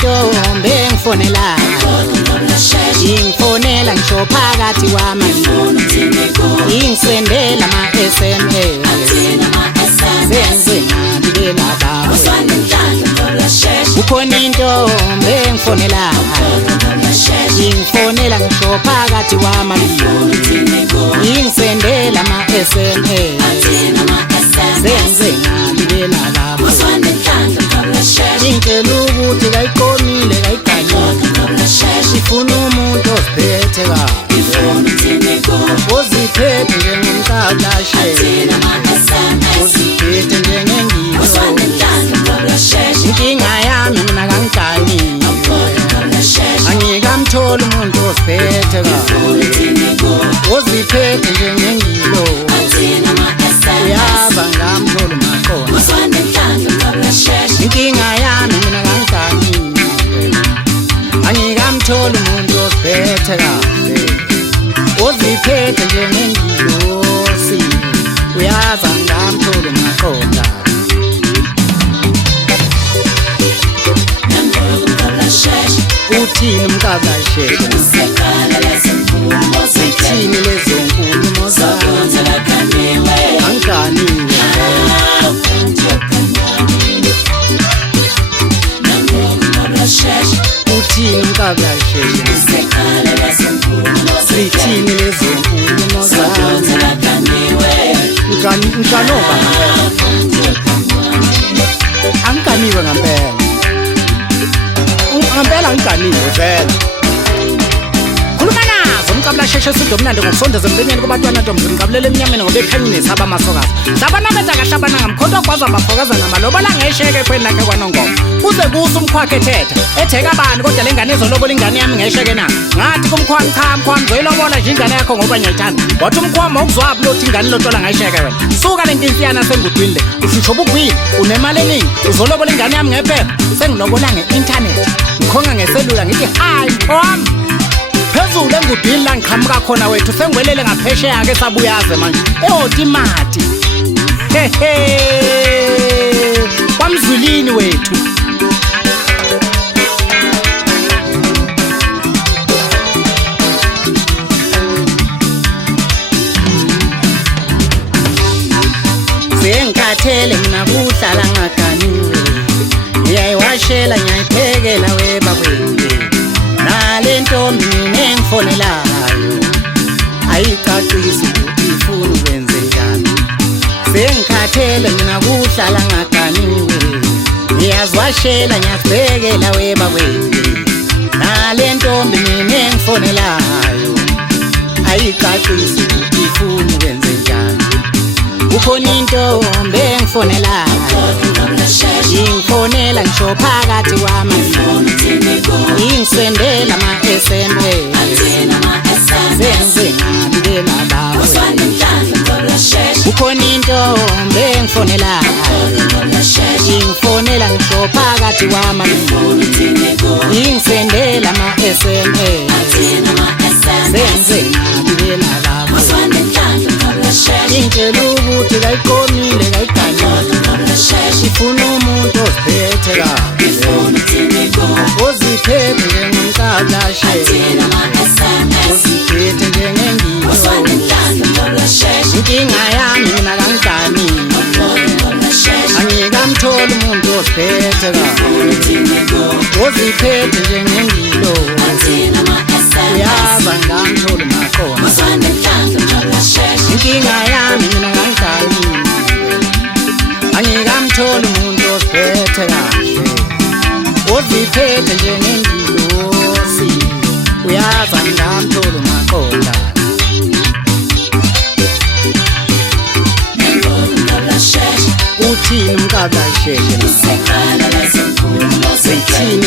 intombi engifonela ingifonela ngisho phakathi kwamanje ingisendela ama-SMS senze ngabi labawe ukhona intombi engifonela ingifonela ngisho phakathi kwamanje ingisendela ama-SMS senze ngabi labawe ingitshela ukuthi kayiqomile kayiganyile ifuna umuntu osiphethe kahle oziphethe njengomkakashe oziphethe njengengilo inkinga yami mina kangiganile angikamtholi umuntu osiphethe kahle oziphethe njengengilo uyaza ngamtholi makhona inkinga yami mina kangiganile angikamtholi umuntu osiphethe kahle oziphethe njengengilosi uyaza ngamtholi makhona uthini umkakasheshe uthini lezo nkulumo zami angiganiwe uthini umkakasheshe zithini lezo nkulumo zami ngikanoba angiganiwe ngempela angiganiwe vele khuluma nazo umkabula sheshe sido mnandi ngokusondeza embenyeni kubantwana ntombi ngikabulela emnyameni ngoba ekhanyini saba amasokazi sabanameza kahle abananga mkhonto kwaza bafokaza namalobola ngesheke pheni lakhe kwanongoma kuze kusa umkhwakhe ethetha etheka bani kodwa lengane izolobola ingane yami ngesheke na ngathi kumkhwami cha mkhwami zoyilobola nje ingane yakho ngoba ngiyayithanda wathi umkhwami okuzwaphi lothi ingane lotola ngayisheke wena suka lenkintiyana sengudwini le ushisho ubugwini unemali eningi uzolobola ingane yami ngephepha sengilobola nge-internet ngikhonga ngeselula ngithi hayi mkhwami phezulu engudwini la ngiqhamuka khona wethu sengwelele ngaphesheya-ke sabuyaze manje ehotimati hehe kwamzwilini wethu sengikhathele mina kuhlala ngaganiwe ngiyayiwashela ngiyayiphekela webakwethu nale ntombi mina engifonelayo ayicacisi ukuthi ifuna ukwenzekani sengikhathele mina kuhlala ngaganiwe ngiyaziwashela ngiyazibhekela webakwethu nale ntombi mina engifonelayo ayicacisi ukuthi ifuna ukwenzekani ukhona intombi engifonelayo ingifonela ngisho phakathi kwamanje ingisendela ama-SMS senze ngabi labawe ukhona intombi engifonelayo ingifonela ngisho phakathi kwamanje ingisendela ama-SMS senze ngabi labawe ingitshela ukuthi kayiqomile kayiganyile ifuna umuntu osiphethe kahle oziphethe njengomkakashe oziphethe njengengilo inkinga yami mina kangiganile angikamtholi umuntu osiphethe kahle oziphethe njengengilo uyaza ngamtholi makhona inkinga yami mina kangiganile angikamtholi umuntu osiphethe kahle oziphethe njengengilosi uyaza ngamtholi makhona uthini umkakasheshe zithini